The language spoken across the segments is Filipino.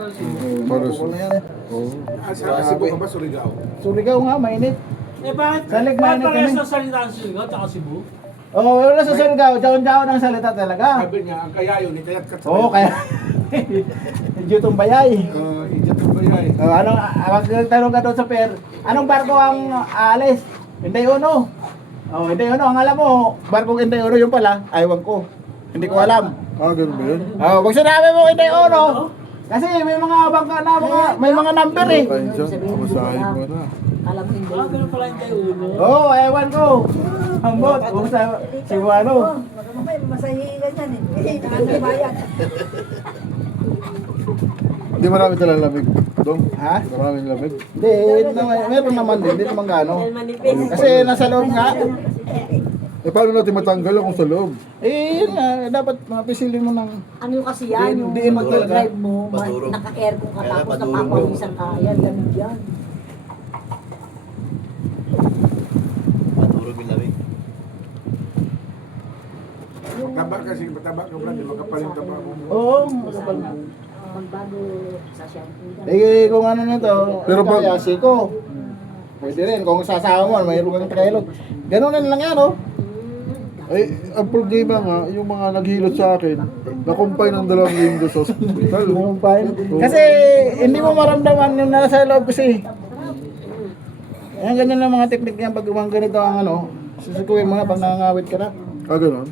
para Cebu. Para Bukol na yan. Oh. Sa Cebu ka ba, Surigao? Surigao nga, mainit. Eh bakit? Salig Bakit mainit parehas kami. ng salita ang Surigao at Cebu? Oo, wala sa Surigao. Jaon-jaon ang salita talaga. Sabi niya, ang kayayo ni Tayat Kat. Oo, kaya... Medyo bayay. Ijat ang bayay. Anong, magtanong ka doon sa pier, anong barko ang aalis? Hindi Uno. Oh, hindi Uno. Ang alam mo, barkong hindi Uno yung pala, aywan ko. Hindi ko alam. Ganun ba yun? Oh, pag sinabi mo hindi Uno, kasi may mga bangka na, may mga number eh. Kain dyan, masahin mo na. Alam mo hindi. Ganun pala yung tayo ulo. Oo, ewan ko. Ambot, kung sa Cebuano. Baka mamaya masahilan yan eh. Ano bayan? Hindi marami talagang lamig. Dong, Ha? maraming lamig. Hindi, meron naman din, hindi naman gano. Dahil manipis. Kasi nasa loob nga. Paano natin matanggal kung sa loob? Yun nga, dapat mapisilin mo ng... Ano kasi yan, yung Diin mo talaga. mag-drive mo, naka-aircon ka tapos napapawisan ka. Yan, ganun yan. Matulog yung lamig. Mataba kasi, mataba ka ba? Makapal yung taba mo. Oo, makapal na. Magbago sa shampoo. Eh, kung ano na to, Pero pag- kaya siko. Pwede rin, kung sasama mo, mayroon kang trailog. Ganun na lang yan, oh. Ay, ang problema nga, yung mga naghilot sa akin, nakumpay ng 2 linggo sa hospital. Kasi, hindi mo maramdaman yung nasa loob kasi. Ayan, ganyan lang mga teknik yan. Pag mga ganito ang ano, susukuin mo na pag nangangawit ka na. Ganun.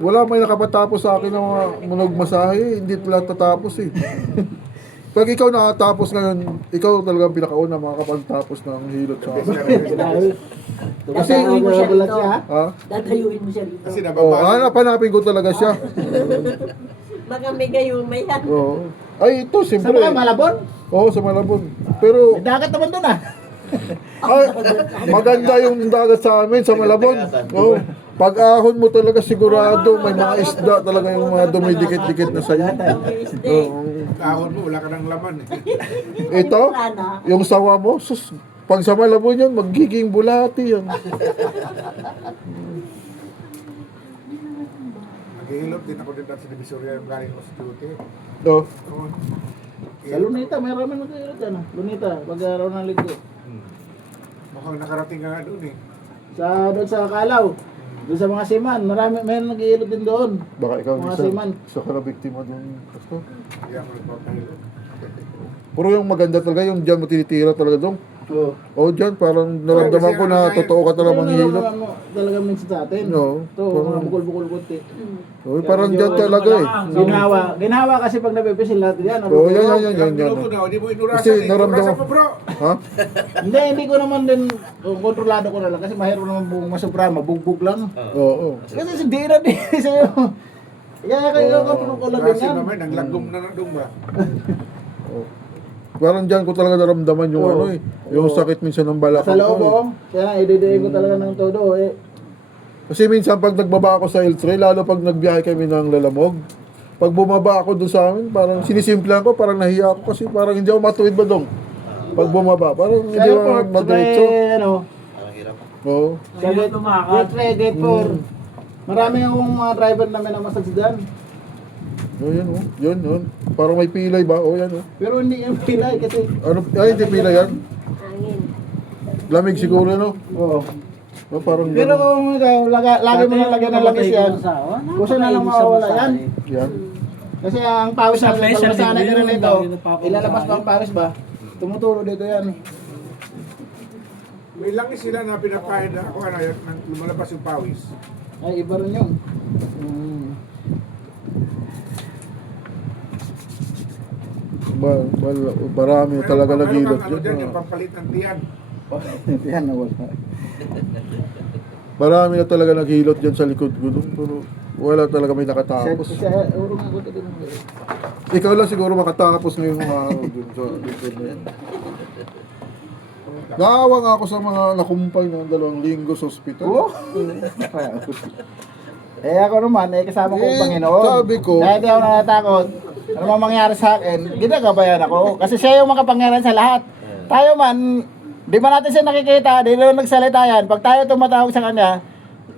Wala may nakapatapos sa akin ng mga munog masahe, hindi lahat tatapos eh. Pag ikaw nakatapos ngayon, ikaw talagang pinakauna makakapagtapos ng hilot sa akin. Kasi, Dadayuin mo siya bulat rito. siya. Ha? Dadayuin mo siya rito. Kasi Oh, nababa. hanapin ko talaga siya. Baka may gayumay yan. Oo. Ay, ito, Sa siyempre. mga Malabon, Oo, sa Malabon. Pero, may dagat naman doon ah. ay, maganda yung dagat sa amin, sa Malabon. Oo. Pag ahon mo talaga sigurado, may mga isda talaga yung mga dumidikit-dikit na sa'yo. Oo. Kahon mo, wala ka ng laman. Ito, yung sawa mo, sus, pag sa Malabon yan, magiging bulati yan. Naghihilot din ako din sa Divisoria yung galing ko sa duty. Oh. Oo. Sa Lunita, may ramen mag-iirot yan ah. Lunita, pag-araw ng linggo. Mukhang nakarating ka nga doon eh. Doon sa Kalaw. Doon sa mga siman, mayroon nag-iilot din doon. Baka ikaw Mga isa, siman. isa ka na biktima doon. Pastor. Hindi ako nagpapahilot. Puro yung maganda talaga, yung dyan mo tinitira talaga doon. Oo. O dyan, parang naramdaman ko na totoo ka talaga manghihilot. Talaga minsan sa atin. No. Ito, mga bukol-bukol kunti. Uy, parang dyan talaga eh. Ginawa kasi pag napipisil natin yan. Oo, yan. Minuto na, hindi mo inurasan Kasi eh. naramdaman- Inurasan mo bro. Ha? Hindi ko naman din kontrolado ko na lang kasi mahirap naman buong masubra, mabugbog lang. Oo. Kasi hindi na din sa'yo. Kaya kayo kontrol ko lang Kasi yan. mamay, naglagom na doon ba? Oo. Parang dyan ko talaga naramdaman yung Oo. ano eh. Yung Oo. sakit minsan ng Sa balakang loob ko eh. ko, kaya ididiin ko talaga ng todo eh. Kasi minsan pag nagbaba ako sa L3, lalo pag nagbiyahe kami ng Lalamog, pag bumaba ako doon sa amin, parang sinisimplan ko, parang nahiya ako kasi parang hindi ako matuwid ba dong? Pag bumaba, parang Sa hindi ako airport, madiretso. ano, Parang hirap. Oo. sa gate, gate 3, gate 4. Marami akong mga driver namin na masagsidan. Oh, yan oh. Yun. Parang may pilay ba? Oh, yan oh. Pero hindi yung pilay kasi. Ano? Ay, hindi pilay yan. Hangin. Lamig siguro, no? Oo. Oh, parang Pero gano'n. kung ikaw, lagi mo na lagyan ng langis yan, kusa na lang mawawala yan. Yan. Kasi ang pawis Sa natin, special pag nasanay ka din na yun, nito, lagi napapawis ilalabas tayo. pa ang pawis ba? Tumutulo dito yan. May langis sila na pinapahid na ako, ano, nang lumalabas yung pawis. Ay, iba rin yun. Marami talaga nagilot Ano dyan, dyan. yung pampalit ng tiyan. Yan na wala. Marami na talaga naghilot dyan sa likod ko. Pero wala talaga may nakatapos. Urong ako dito. Ikaw lang siguro makatapos ngayong mga araw dun sa likod na yan. Naawa nga ako sa mga nakumpay ng 2 linggo sa ospital. Oo. Eh ako naman, kasama ko ang Panginoon. sabi ko- Dahil di ako natatakot. Ano mang mangyari sa akin, ginagabayan ako. Kasi siya yung makapangyarihan sa lahat. Tayo man, di ba natin siya nakikita, di lang nagsalita yan. Pag tayo tumatawag sa kanya,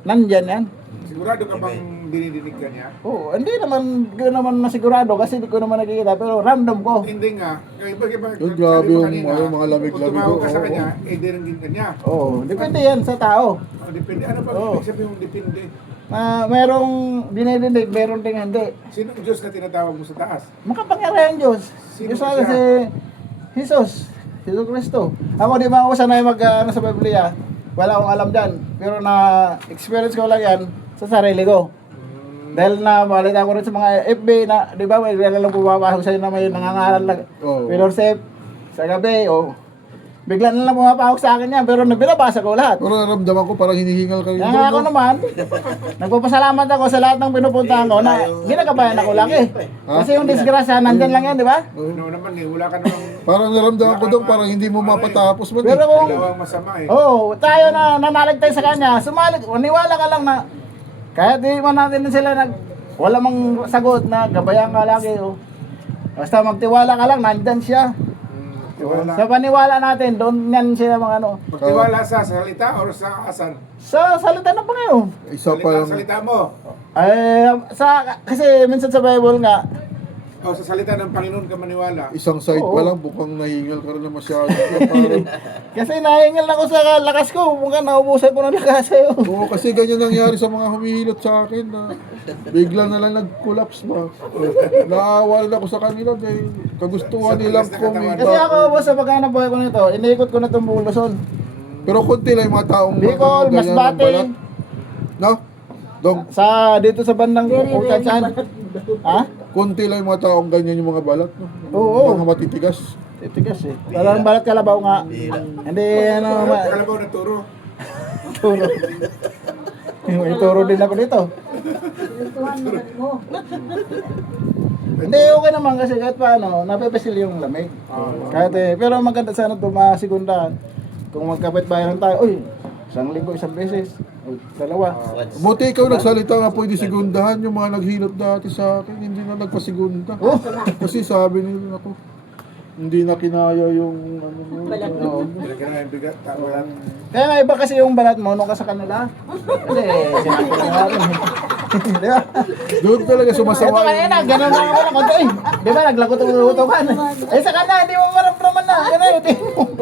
nandyan yan. Sigurado ka bang dinidinig ka niya? Oo, hindi naman ko naman masigurado kasi hindi ko naman nakikita pero random ko. Hindi nga. Iba-iba. Yun, grabe yung mga lamig-lamig Kung tumawag ka sa ko, kanya, eh dirinig ka niya. Oo, depende yan sa tao. Depende. Ano ba Oo. ibig sabihin yung depende? Merong dinidinig, meron ding hindi. Sino ang Diyos na tinatawag mo sa taas? Makapangyarihan Diyos. Sino Diyos siya? si Jesus. Jesus Cristo. Ako di ba ako sanay sa Biblia? Wala akong alam dyan. Pero na-experience ko lang yan sa sarili ko. Dahil na balita ko rin sa mga FB na, di ba, may lang pumapasok sa'yo na may nangangaral lang. Oo. Pilorship, sa gabi, o bigla na lang pumapasok sa akin yan, pero binabasa ko lahat. Pero naramdaman ko parang hinihingal ka rin. Kaya nga ako naman, nagpapasalamat ako sa lahat ng pinupuntahan ko na ginagabayan ako lang eh. Kasi yung disgrasya, nandyan lang yan, di ba? Ano naman eh, wala ka namang Parang naramdaman ko doon, parang hindi mo mapatapos man. Pero kung, dalawang masama eh. oh, tayo na nanalig tayo sa kanya, sumalik, maniwala ka lang na, kahit di man natin sila wala mang sagot na gabayan ka lagi, oh. Basta magtiwala ka lang, nandyan siya. Tiwala. Sa paniwala natin, doon yan sila mga ano. Magtiwala sa salita o sa asal? Sa salita ng Panginoon. Isa pa yung... Salita mo. Kasi minsan sa Bible nga, O sa salita ng Panginoon ka maniwala. Isang side Oo. pa lang, bukang nahingal ka rin na masyado. Parang, kasi nahingal ako sa lakas ko, mukhang naubusan ko ng lakas sa'yo. oo, kasi ganyan nangyari sa mga humihilot sa akin na bigla na lang nag-collapse ba. Naawa rin ako sa kanila dahil kagustuhan nilang kumita. Kasi ako, boss, sa pagkana buhay ko nito, iniikot ko na itong buong Luzon. Pero konti lang yung mga taong Bicol, ganyan ng Masbate, balat. No? Dong, dito sa bandang Ukatsan. Ha? konti lang yung mga taong ganyan yung mga balat. No? Oo. Mga matitigas. Titigas eh. Talagang balat kalabaw nga. Hindi, ano, Kalabaw na turo. turo. May turo din ako dito. Tuhan mo. Hindi, okay naman kasi kahit paano, napepesil yung lamig. Kahit pero maganda sana ito masigundahan. Kung magkapit bayan tayo, uy, 1 linggo, 1 beses. O 2. Buti ikaw nagsalita nga pwede sigundahan yung mga naghilot dati sa akin, hindi na nagpasigunda. Oh. Kasi sabi nila ako, hindi na kinaya yung ano mo. Oo. Hindi ka na yung bigat. Wala. Kaya nga iba kasi yung balat mo nung ka sa kanila. Kasi sinabi ko nga rin. Di ba? Doon talaga Ito sumasama kanina, ganun lang ako ng konti. Di ba, naglagot-lutokan. Eh sa kanya, hindi mo maramdaman na. Ganun, ito.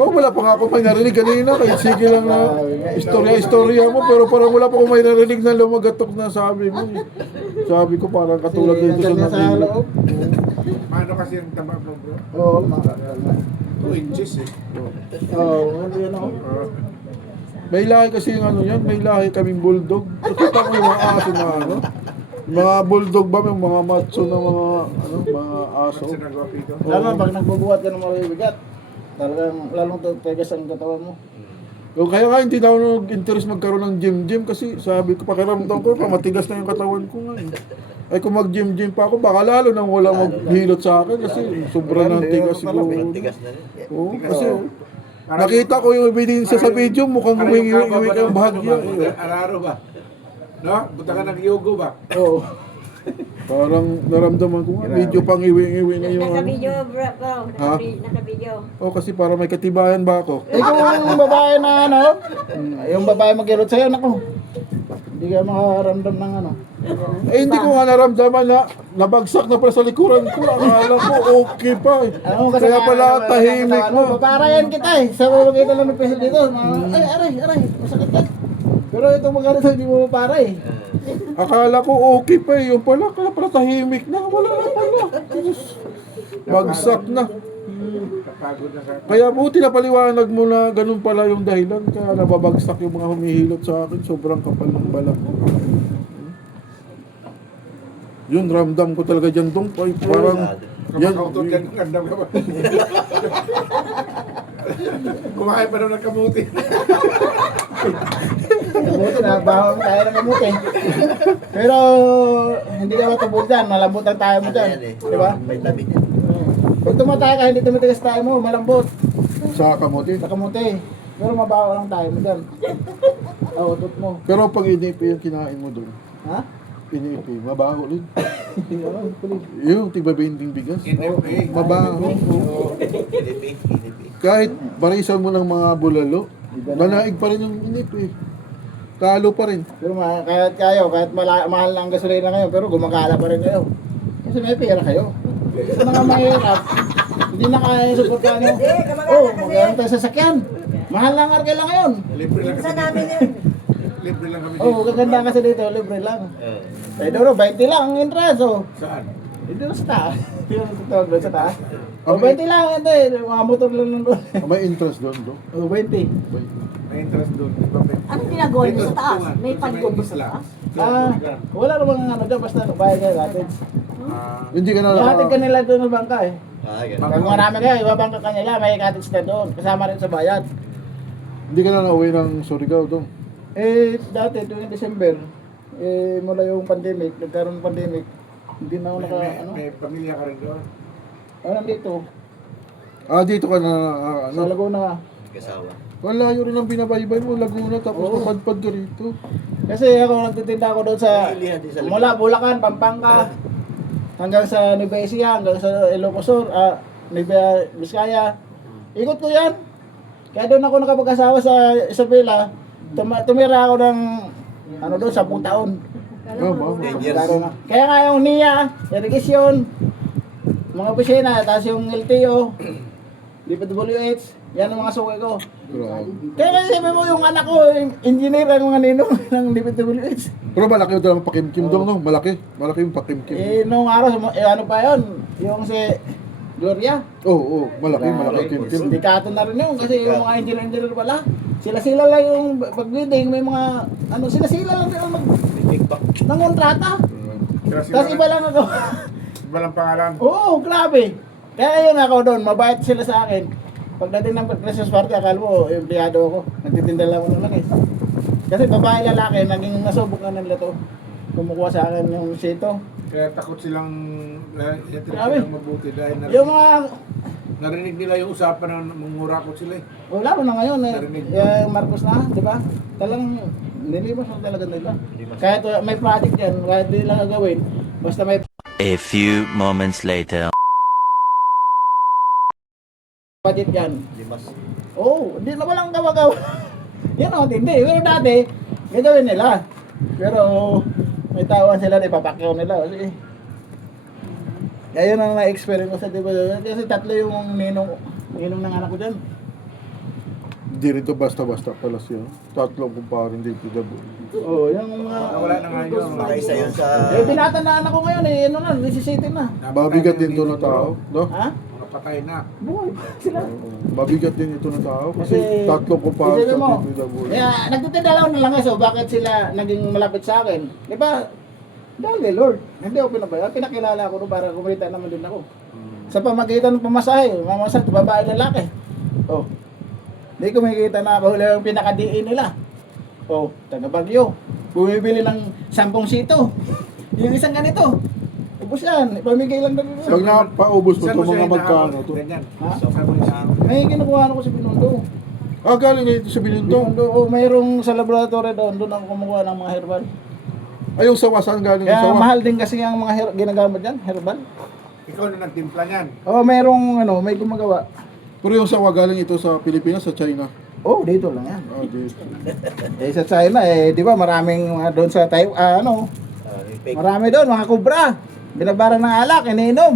Oh, wala pa nga ako may narinig kanina, kahit sige lang na istorya mo, pero parang wala pa ako may narinig na lumagatok na sabi mo. Eh. Sabi ko parang katulad dito sa Ganyan nabilo. loob. Mano kasi yung tama mo bro? Oo, mga 2 inches eh. Oo, ano yun ako. May lahi kasi yung ano yan, may lahi kaming bulldog. Nakita ko yung mga aso na ano. Yung mga bulldog ba, yung mga macho na mga ano, mga aso. Kasi nagwapito. Lalo pag nagbubuhat ka ng mabibigat, talagang lalong tigas ang katawan mo. O kaya nga hindi na ako nag-interest magkaroon ng gym kasi sabi ko, pakiramdam ko, matigas na yung katawan ko nga. Ay kung mag-gym pa ako, baka lalo nang wala maghilot sa akin kasi sobrang ng tigas siguro. Oo, kasi nakita ko yung ebidensya sa video, mukhang uwi kang bahagya. Araro ba? No? Buta ka nag-yogo ba? Oo. Parang naramdaman ko nga, medyo pang iwi na yung ano. Naka-video, bro. Ha? Naka-video. O kasi para may katibayan ba ako? Ikaw ang babae na ano, yung babae mag-irot sa'yo, naku. Hindi ka makaramdam ng ano. Eh hindi ko nga naramdaman na nabagsak na pala sa likuran ko. Akala ko okay pa eh. Kaya pala tahimik na. Paparayan kita eh. Sa ulo kita lang ng peso dito. Ay, aray. Masakit ka. Pero itong mga ganito, hindi mo mapara eh. Akala ko okay pa eh. Yung pala, kaya pala tahimik na. Wala na pala. Bagsak na. Napagod na ka. Kaya buti na paliwanag mo na ganun pala yung dahilan. Kaya nababagsak yung mga humihilot sa akin. Sobrang kapal ng balak ko. Yun, ramdam ko talaga dyan dong. Ay, parang... Yan, Kamakautot yan, gandam ka ba? Kumain pa daw ng kamuti. Kamuti na, bawang tayo ng kamuti. Pero hindi ka matubog dyan. Malambot ang tayo mo dyan. Di ba? May tabi niya. Pag tumatay ka, hindi tumitigas tayo mo. Malambot. sa kamote. Sa kamuti. Pero mabaho lang tayo mo dyan. Utot mo. Pero pag inipi yung kinain mo doon, Ha? inipi, mabaho rin. Ano, kulit. Yung tigbabinding bigas. Inipi. Mabaho. Kinipi. Kahit barisan mo ng mga bulalo, nanaig pa rin yung inipi. talo pa rin. Pero kahit mahal na ang gasolina ngayon, pero gumagala pa rin kayo. Kasi may pera kayo. Sa mga mahirap, hindi na kaya suportahan nyo. Oh, magandang tayo sasakyan. Mahal lang argala ngayon. Libre lang Minsan kami. namin yun. Libre lang kami Oh, gaganda kasi dito, libre lang. Eh, doon, 20 lang ang interest, oh. Saan? Hindi na sa taas. Hindi na sa taas, doon sa taas. Oh, 20 lang, hindi. Mga motor lang lang doon. May interest doon, do. Oh, 20. May interest doon. Di ba, may- Anong ginagawa niyo sa Interest taas? tungan. May Kasi pagod sa isla. taas? Wala namang ano dyan, basta bayad kayo natin. Ah, Hindi ka na Lahatid ka nila doon sa bangka eh. ganun. Pag marami kayo, ibabangka ka nila, may cottage na doon. Kasama rin sa bayad. hindi ka na nauwi ng Surigao, do. Eh, dati, tuwing December, mula yung pandemic, nagkaroon ng pandemic, hindi na ako May pamilya ka rin doon. nandito, Dito ka na, sa Laguna. Wala yun rin ang binabaybay mo, Laguna, tapos Oo. napadpad ka rito. Kasi ako nagtitinda ako doon sa, mula Bulacan, Pampanga, hanggang sa Nueva Ecija, hanggang sa Ilocos Sur, Nueva Vizcaya. Ikot ko yan. Kaya doon ako nakapag-asawa sa Isabela, tumira ako ng, doon, 10 taon. Kaya nga yung NIA, irrigation, mga opisina, tapos yung LTO, DPWH, yan ang mga suki ko. Grabe. Kaya kasi sabi mo yung anak ko, engineer ang mga ninong ng DPWH. Pero malaki yung dalang pakimkim dong, no? Malaki. Malaki yung pakimkim. Nung araw, ano pa yun, yung si Gloria. Oo, malaki yung kimkim. Sindikato na rin yun kasi yung mga engineer pala. Sila-sila lang yung pag-bidding, may mga, sila-sila lang yung ng kontrata. Tapos iba lang ako. Iba lang pangalan. Oo, grabe. Kaya yun ako doon, mabait sila sa akin. Pagdating ng Christmas party, akala mo, empleyado ako. Nagtitinda lang ako ng langis. Kasi babae lalaki, naging nasubok na nila to. Kumukuha sa akin yung sito. Kaya takot silang Grabe. silang mabuti dahil Yung mga, narinig nila yung usapan na mangurakot sila eh. wala mo na ngayon eh. Narinig. Yung Marcos na, di ba? Talang nilimas mo talaga nila. Kahit may project yan, kahit di lang gagawin, basta may A few moments later. project yan. Oo, hindi na walang gawa-gawa. Yan o, hindi. Pero dati, gagawin nila. Pero may tawan sila, ipapakyaw nila. Kasi, kaya yun ang na-experience ko sa diba. Kasi tatlo yung ninong ng anak ko dyan. Hindi rin to basta-basta pala siya. Tatlong kumparin dito dabo. Oo, yung mga... Wala na nga yun. Isa yun sa... binatandaan ako ngayon eh, ano na, 17 na. Mabigat din to na tao, no? Ha? Mga patay na. Buhay sila. Mabigat din ito na tao kasi Kasi, tatlong kumparin isipin sa mo, dito dabo. kaya nagtitinda lang ng langis, so bakit sila naging malapit sa akin? Di ba? Dahil kay Lord, hindi ako pinabayaan. Pinakilala ko para kumita naman din ako. Sa pamagitan ng pamasahe, mamasahe, babae lalaki. Oh. Hindi kumikita na ako yung pinaka-DA nila. Oh, taga Bagyo. Bumibili ng 10 sito. Yung isang ganito. Ubus yan, ipamigay lang na dito. Pag napaubos mo Saan ito mo siya mga magkano hinahabol? to. Ganyan. Ha? Saan mo hinahabol? Ay, kinukuha ko sa Binondo. Galing na ito sa Bilindong. Binondo, oh, mayroong sa laboratory doon ako kumukuha ng mga herbal. Ay, yung sawa, saan galing yung Kaya sawa? mahal din kasi ang mga ginagamit dyan, herbal. Ikaw na nagtimpla niyan. Oh, mayroong may gumagawa. Pero yung sawa galing ito sa Pilipinas, sa China. Oh, dito lang yan. Dito. Eh sa China di ba maraming doon sa Taiwan, marami doon mga kubra. Binabara ng alak, iniinom.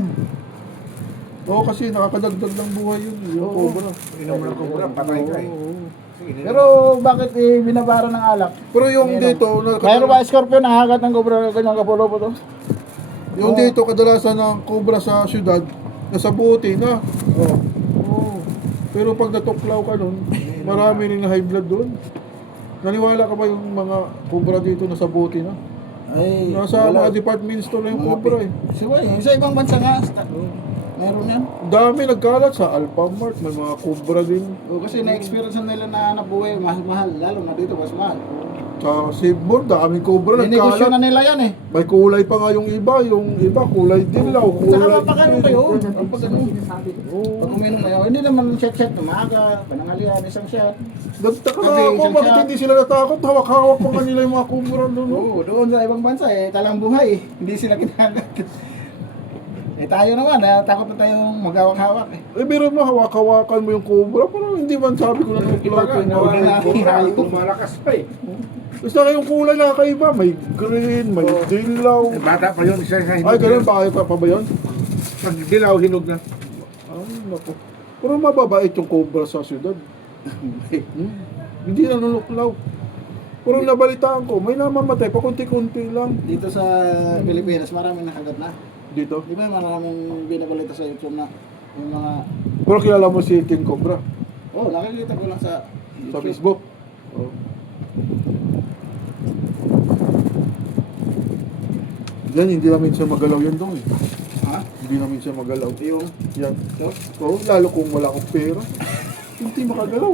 Oo, kasi nakakadagdag ng buhay yun. Yung Oo. cobra. Inom mo ng kubra, patay ka eh. Oo. Sige, Pero bakit binabara ng alak? Pero yung Ininom. dito, Mayroon ba scorpion nakagat ng kubra ganyan kapulo po to? yung dito kadalasan ng cobra sa syudad, nasa buti na. Oh. Oo. Pero pag natuklaw ka nun, marami rin na high blood doon. Naniwala ka ba yung mga cobra dito nasa buti na? Ay, Nasa wala. mga department store na yung cobra eh. Sa ibang bansa nga, meron yan. Dami nagkalat sa Alphamart, may mga cobra din. O, kasi na-experience nila na nabuhay, mahal, lalo na dito, mas mahal. Sa Sibor, daming cobra Ninegosyo na nagkalat. nila yan eh. May kulay pa nga yung iba kulay dilaw, Saka kulay mapakano kayo, pag Sinasabi. Oo. pag uminom kayo, hindi naman shot-shot umaga, panangalian, isang shot. Nagtaka Sabi, na ako, isang bakit siya- hindi sila natakot? Hawak-hawak pa nga nila yung mga cobra doon. no? Oo, doon sa ibang bansa talang buhay, hindi sila kinagat. Tayo naman, takot na tayong magawak-hawak eh. Biro mo, hawak-hawakan mo yung cobra, pero hindi man sabi ko na Iba natuklaw ka, ko yung nawalan mga ng kubra. Hayop. Kung malakas pa eh. Basta yung kulay nakakaiba. May green, may dilaw. Eh, bata pa yun, isa hinog. Ay, ganun ba? Pa ba yun? Pag dilaw, hinog na. Ay, naku. Pero mababait yung cobra sa syudad. Hindi nanuluklaw. Pero nabalitaan ko, may namamatay pa konti-konti lang Dito sa Pilipinas, maraming nakagat na. dito. Di ba maraming binabalita sa YouTube na yung mga... Pero kilala mo si King Cobra Oh, nakikita ko lang sa sa Facebook. Oh. Yan, hindi namin siya magalaw yan doon. Ha? Hindi namin siya magalaw. Yung... Yan. Ito? Oo, lalo kung wala akong pera. Hindi makagalaw.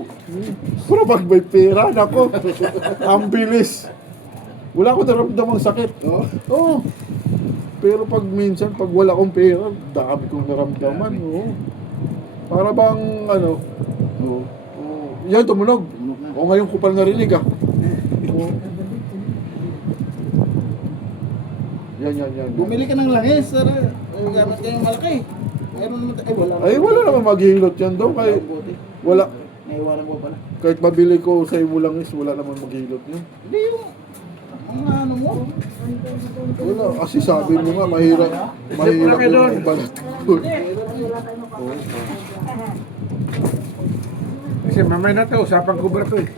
Pero pag may pera, nako, ang bilis. Wala akong naramdamang sakit. Oo. Oo. Pero pag minsan, pag wala akong pera, dami kong naramdaman. Oo. Para bang, ano, oo. Yan, tumunog. O ngayon ko pa narinig ah. Oo. Yan. Bumili ka ng langis, sir. Ay, gamit kayong malaki. Meron naman... Ay, wala. Ay, wala naman maghihilot yan doon. Kahit, Buti. wala. Naiwanan ko pala. Kahit mabili ko sa imo lang is, wala naman maghihilot yan. Hindi yung... Ang ano mo? Wala, kasi sabi mo nga, mahirap yung ibalat ko. Kasi mamay na to, usapang kubra to eh.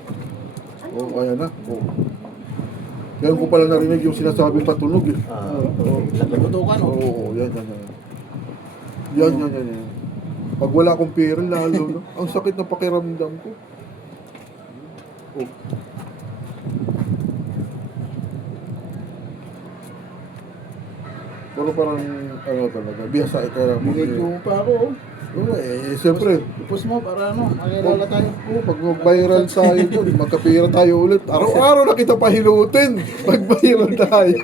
Oo, ayan na. Oo. Yan ko pala narinig yung sinasabing patunog eh. Nagtutukan, oh. Oo, yan. Yan. Pag wala akong pera, lalo, no? Ang sakit na pakiramdam ko. Oh. Pero parang, ano talaga, biyasa ito lang. Medyo pa ako, oh. Oo, siyempre. Ipos mo para ano, makilala tayo. Oo, pag mag-viral tayo dun, magkapira tayo ulit. Araw-araw na kita pahilutin. Mag-viral tayo.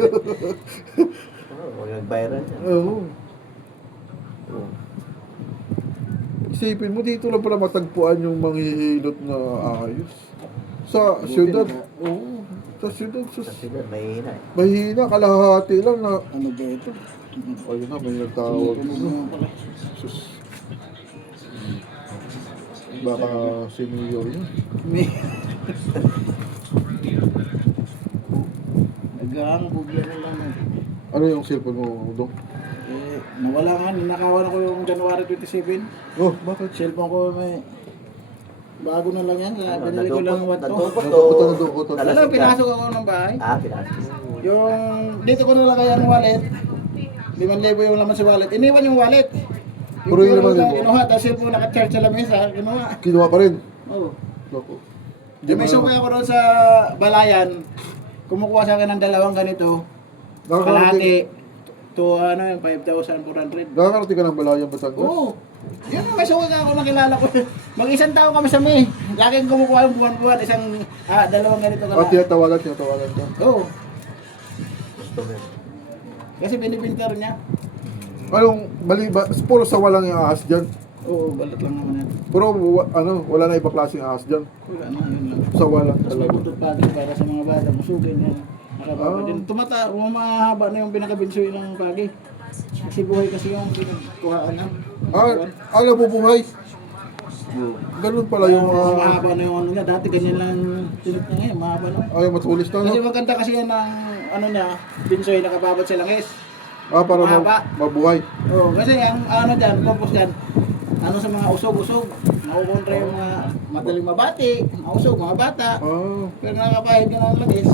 Oo, nag-viral yan. Oo. Isipin mo, dito lang pala matagpuan yung manghihilot na ayos. Sa syudad. Oo. Sa syudad. Kasi mahina eh. Mahina, kalahati lang na. Ano ba ito? Ayun na, may nagtawag. Tunog mo pala. Sus. Baka si Mayor yun. May... Nag-aang bugyan na lang eh. Ano yung cellphone mo, Dong? Eh, nawala nga, ninakawan ako yung January 27. Oh, bakit? Cellphone ko may... Bago na lang yan, kaya binili ko lang yung watt Nadukot to. to. Nadukot. Ano, pinasok ako ng bahay. Pinasok. Yung dito ko nilagay ang wallet. 5,000 yung laman sa wallet. Iniwan yung wallet. Yung Puro yung puro laman na mo? kinuha, dahil cellphone naka-charge sa lamesa, kinuha. Kinuha pa rin. Oo. Loko. May sukay ako doon sa Balayan. Kumukuha sa akin ng dalawang ganito. Kalahati. To ano yung 5,400. Nakakarating ka ng Balayan, Batangas? Oo. Yun, may sukay ako nakilala ko. Mag-isang tao kami sa May. Laging kumukuha yung buwan-buwan. Dalawang ganito Ah, tinatawagan ka. Oo. Kasi binibinter niya. Anong mali ba? Puro sa walang yung ahas dyan. Oo, balat lang naman yan. Pero wala na ibang klaseng ahas dyan. Wala na, yun lang. Sa walang Tapos may talaga. buntot pagi para sa mga bata, musugin yan. Nakababa Ah. din. Mahaba na yung pinakabinsoy ng pagi. Kasi buhay kasi yung pinagkuhaan na. Ano bubuhay? Ganun pala yung Mahaba na yung ano niya. Dati ganyan lang tinip niya ngayon. Mahaba na. ay matulis na, Kasi no? maganda kasi yan ng ano niya, binsoy nakababad sa langis. Para mahaba. mabuhay. Oo, kasi ang ano dyan, purpose dyan, ano sa mga usog-usog. Nakukontra yung mga madaling mabati, mga usog, mga bata. Ah, Pero nakakapahid ka ng langis,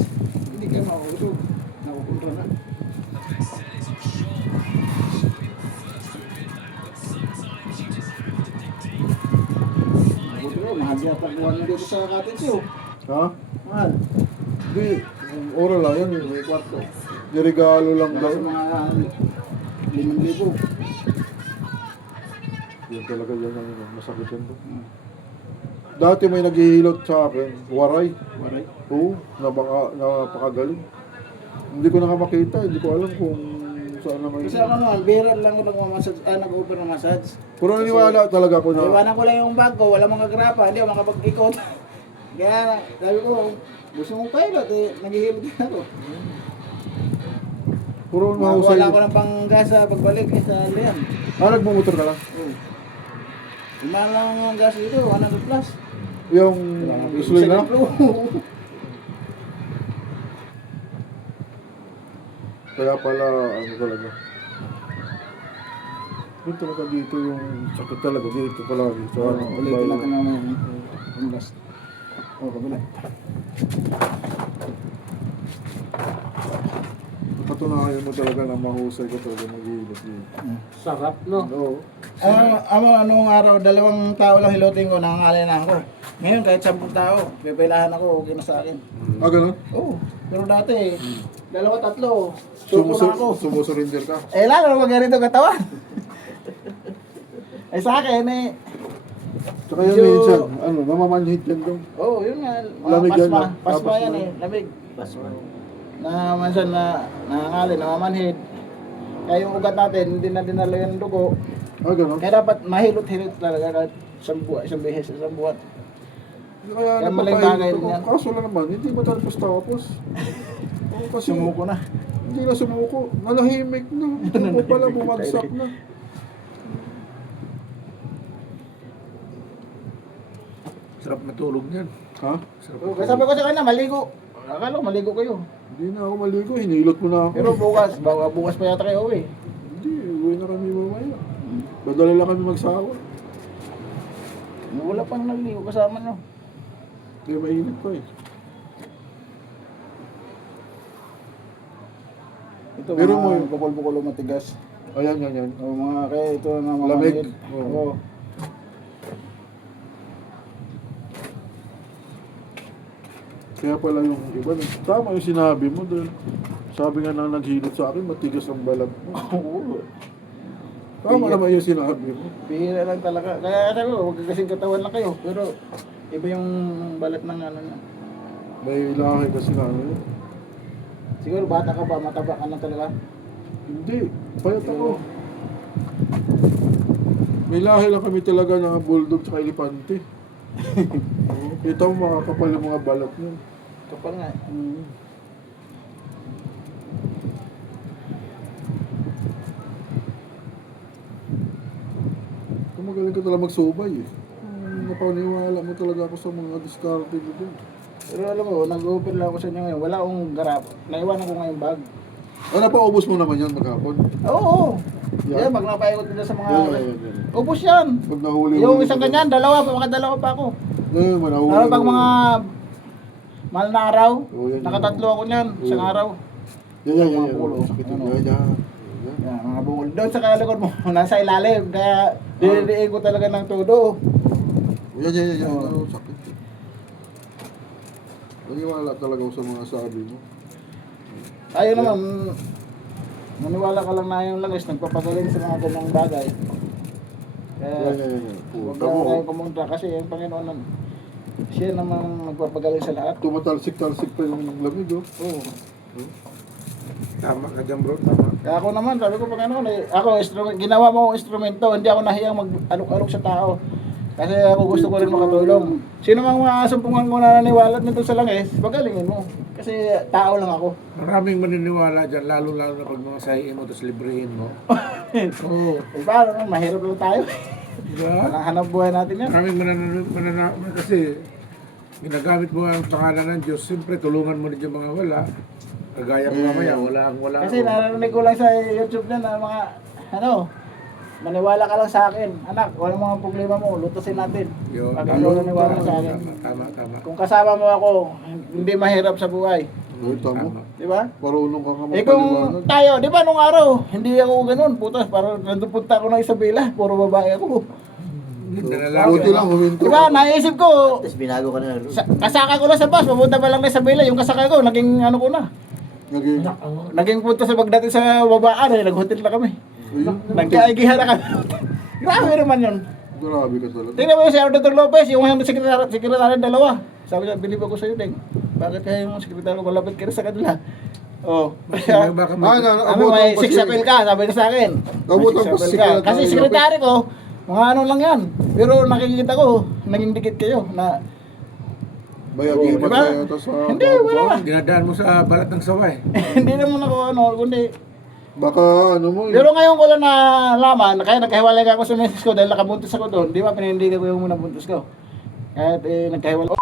hindi ka makusog. Nakukontra na. Mahal siya pagkuhan nyo dito sa cottage yun. ha? Mahal. Hindi, oral lang yan. May kwarto. Niregalo lang daw. Kasi mga 5,000. Yun talaga yan ang masakit yan doon. Dati may naghihilot sa akin, waray. Waray. Oo, napakagaling. Hindi ko nakakita, hindi ko alam kung saan naman Kasi ako naman, bihira lang ako nag-offer ng massage. Pero naniwala talaga ako na Iwanan ko lang yung bag ko, wala mga grapa, hindi ako makapag-ikot. Kaya sabi ko, gusto mong pilot eh, naghihilot din ako. puro mahusay. Wala ko ng pang-gas sa pagbalik eh, sa Liam. Nagmumotor ka lang? Oh. Imana lang yung gas dito, 100 plus. Yung gasolina? Kaya pala, ano talaga. Yun talaga dito yung sakit talaga dito palagi. So, ano, Ulitin natin naman yung last. Kabila. Patunayan mo talaga na mahusay ka talaga mag-iingat dito. Sarap, no? Oo. Anong araw, 2 tao lang hilutin ko, nangangalay na ako. Ngayon, kahit 10 tao, pipilahan ako, okay na sa akin. Ah, ganun? Oo. Pero dati, 2, 3, suko na ako. Sumusurrender ka? Lalo na ganito katawan. Sa akin, Tsaka yan minsan, ano, namamanhit yan doon. yun nga, Lamig yan, pasma. no? Pasma Ah, yan pasma. lamig. Basma. Na minsan nangangalay, namamanhid. Kaya yung ugat natin, hindi na dinalo yung dugo. Ah, ganun? Kaya dapat mahilot-hilot talaga kahit isang beses, isang buwan. Kaya maling napapahirap bagay ako. din yan. Kaso lang naman, hindi matapos-tapos. Oo, kasi Sumuko na. hindi na sumuko. Nanahimik na. Sumuko pala, bumagsak na. Sarap matulog niyan. Ha? Kasi sabi ko sa kanya, maligo. Akala ko maligo kayo. Hindi na ako maligo, hinilot mo na ako. Pero bukas pa yata kayo uwi. Hindi, uwi na kami mamaya. Badala lang kami magsawa. Wala pang nagligo kasama nyo. Kaya mainit pa eh. Ito Pero mga mo- bukol-bukol matigas. Ayan, yan, yan. O mga kaya ito na mga Lamig. manhid. Oo. Oo. Kaya pala yung iba, tama yung sinabi mo doon. Sabi nga na naghilot sa akin, matigas ang balat mo. Oo. Tama naman yung sinabi mo. Bihira lang talaga. Kaya sabi ko, huwag kasing katawan lang kayo. Pero iba yung balat ng ano niya. May lahi kasi na ano yun. Siguro bata ka pa, mataba ka na talaga. Hindi, payat ako. May lahi lang kami talaga ng bulldog sa elepante. Kita mo makakapal yung mga balat mo. Kapal nga. Magaling ka talaga magsubay eh. Napaniwala mo talaga ako sa mga diskarte mo doon. Pero alam mo, nag-open lang ako sa inyo ngayon. Wala akong garap. Naiwanan ko ngayon bag. Ah, napaubos mo naman yan maghapon. Oo. Yan. Yan, pag napaikot nila sa mga... Yan. Ubus yan. Pag nahuli Yung isang ganyan, dalawa pa ako. Yan, manahuli. Lalo pag mga mahal na araw, Oo, yan, nakatatlo ako niyan, isang Oo. araw. Yan. Mga pulo. Sakit yun. Ano? Yan. Yan. Yan, mga bukol. Doon sa kalikod mo, nasa ilalim. Kaya dinidiin ko talaga ng todo. Yan. Oo. Ano, sakit. Naniwala talaga ako sa mga sabi mo. Tayo naman, maniwala ka lang na yung langis, nagpapagaling sa mga ganang bagay. Kaya, Yan. huwag Puta lang mo. tayo pumunta kasi yung Panginoon, siya naman nagpapagaling sa lahat. Tumatalsik-talsik pa yung lamig oh. Oo. Tama ka dyan bro, tama. Kaya ako naman, sabi ko Panginoon, ako, ginawa mo akong instrumento, hindi ako nahiyang mag-alok-alok sa tao. Kasi ako gusto ko rin makatulong. Sino mang mga sumpungan mo na naniwala nito sa langis, pagalingin mo. Kasi tao lang ako. Maraming maniniwala dyan, lalo-lalo na pag mga sahiin mo, tapos librehin mo. Oo. Eh, paano naman, mahirap lang tayo. Diba? Walang hanap buhay natin yan. Maraming mananaman kasi ginagamit mo ang pangalan ng Diyos, siyempre tulungan mo rin yung mga wala. Kagaya ko mamaya, wala Kasi narinig ko lang sa YouTube na mga, maniwala ka lang sa akin. Anak, walang mga problema mo, lutasin natin. Yun. Pag ikaw naniwala sa akin. Tama. Kung kasama mo ako, hindi mahirap sa buhay. Ay, tama. Di ba? Marunong ka nga Eh kung magpaliwanag. tayo, di ba nung araw, hindi ako ganun, putas, parang nandun punta ako ng Isabela, puro babae ako. Buti lang, huminto. Di ba, naisip ko, Tapos binago ka na ng kasaka ko lang sa bus, papunta pa lang ng Isabela, yung kasakay ko, naging ano ko na. Naging, Naging punta sa Bagdati sa babaan, nag-hotel na kami. ayun, Nagkaigihan na kami. Grabe naman yun. grabe ka talaga. Tingnan mo si Dr. Lopez, yung sekretary dalawa. Sabi niya, bilib ako sa'yo, Deng. Bakit kaya yung sekretary ko malapit ka rin sa kanila? Oh. Baka Ano, may six appeal ka, sabi niya sa akin. Abutan May ko six si appeal ka. Secretary Kasi sekretary ko, mga ano lang yan. Pero nakikita ko, naging dikit kayo na Bayagi Diba? ba tayo ito sa... Hindi, wala. dinadaan mo sa balat ng saway. hindi naman ako kundi. Baka ano mo, Pero ngayon ko lang nalaman, kaya nagkahiwalay ako sa misis ko dahil nakabuntis ako doon. Di ba, pinindigan ko yung muna buntis ko. Kahit nagkahiwalay.